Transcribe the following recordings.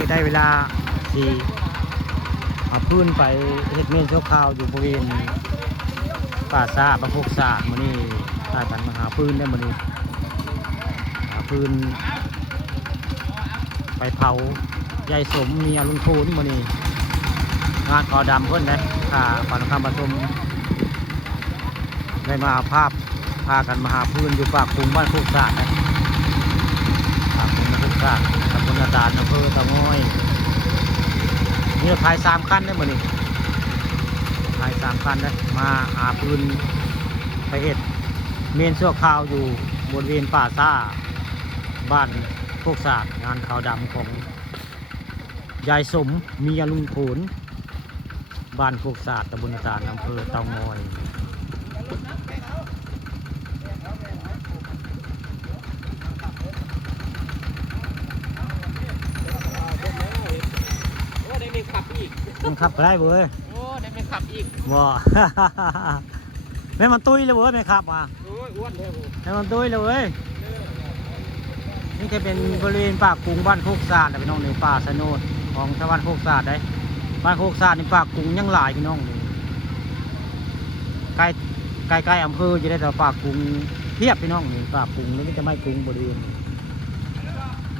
นี้ได้เวลาสี่เอาพื้นไปเฮ็ดเมนชั่วคราวอยู่บริเวณป่าซาบางพกซามื้อนี้พากันมาหาพื้นได้มื้อนี้หาพื้นไปเผายายสมเมียลุงพูนมื้อนี้งานขอดำเพิ่นได้ค่ะฝันคำผสมได้มาภาพพากันมาหาพื้นอยู่ปากกลุ่มบ้านพกซานะปากกลุ่มบ้านพกซาตำบลนาดานอำเภอเตาง้อยนี่เราพาย3 คันได้มื้อนี้พาย3 คันได้มาหาพื้นไปเฮ็ดเมนชั่วคราวอยู่บริเวณป่าซ่าบ้านพวกศาสตร์งานขาวดำของยายสมเมียลุงโขนบ้านพวกศาสตร์ตำบลนาดานอำเภอเตางอยมันขับได้เว้ยโอ้ได้ไม่ขับอีกบ่ แม่มันตุ้ยเลยเว้ยแม่ขับมาโอ้ยอ้วนเลยแม่มันตุ้ยเลยเว้ยนี่จะเป็นบริเวณปากกุ้งบ้านโคกศาสตร์พี่น้องในป่าสนุนของชาวบ้านโคกศาสตร์ได้บ้านโคกศาสตร์ในปากกุ้งยังหลายพี่น้องใกล้อำเภอจะได้แต่ปากกุ้งเทียบพี่น้องนี่ปากกุ้งนี่จะไม่กุ้งบริเวณ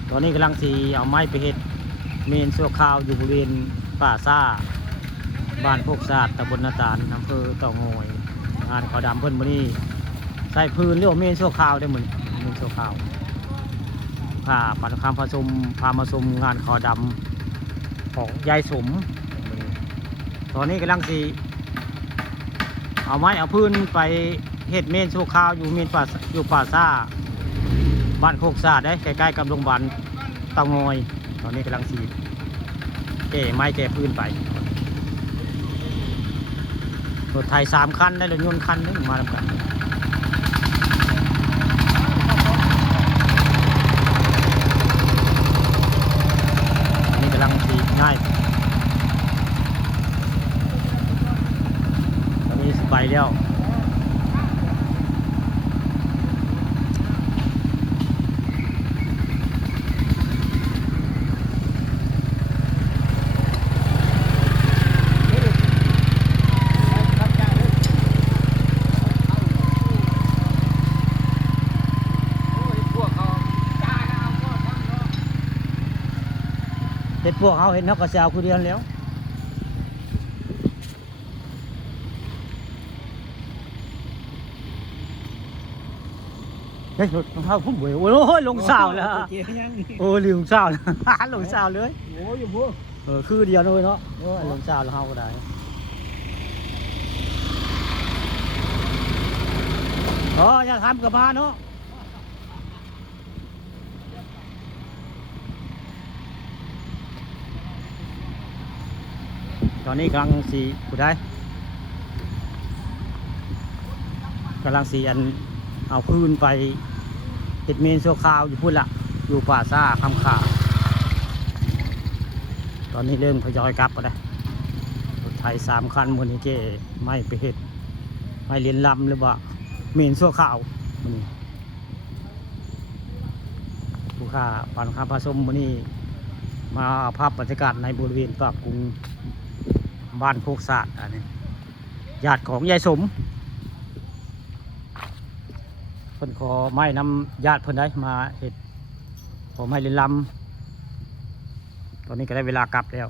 ตอนนี้กำลังสีเอาไม้ไปเห็ดเมนชั่วคราวอยู่บริเวณป่าซ่าบ้านโคกศาสตร์ตำบลนาตาลอำเภอเต่างอยงานขาวดำเพิ่นมื้อนี้ใส่พื้นเรียกว่าเมนชั่วคราวได้เหมือนเมนชั่วคราวปันคำผสมพามาชมงานขาวดำของยายสมตอนนี้กำลังสีเอาไม้เอาพื้นไปเห็ดเมนชั่วคราวอยู่เมนป่าอยู่ป่าซ่าบ้านโคกศาสตร์ได้ใกล้ๆกับโรงพยาบาลเต่างอยตอนนี้กำลังสีแก่ไม้แก่พื้นไปรถไทย3 คันได้รถยนต์คันนึงมาทำกันนี่กำลังตีง่ายตอนนี้ไปแล้วเห็ดพวกเขาเห็นเขาก็จะเอาคู่เดียวแล้วเฮ้ยเขาพุ่งเบยโอ้ยลงสาวแล้วโอ้ยลงสาวแล้วลงสาวเลยโอ้ยอยู่พวกคือเดียวเลยเนาะลงสาวแล้วเขาก็ได้อ๋ออย่าทำกับมาเนาะตอนนี้กำลังสีผู้ได้กำลังสีอันเอาพื้นไปเห็ดเมนชั่วคราวอยู่พุ่นละอยู่ป่าซ่าคำขาตอนนี้เริ่มทยอยกลับก็ได้รถไทย3 คันมูลนิธิไม่ไปเห็ดไม่เลียนลำหรือว่าเมนชั่วคราวมันผู้ข่าปั่นคำผสมมูลนี้มาภาพบรรยากาศในบริเวณปากกุ้งบ้านโคกศาสตร์อันนี้ญาติของยายสมเพิ่นขอไม้นำญาติเพิ่นได้มาเห็ดขอไม้เล่นลำตอนนี้ก็ได้เวลากลับแล้ว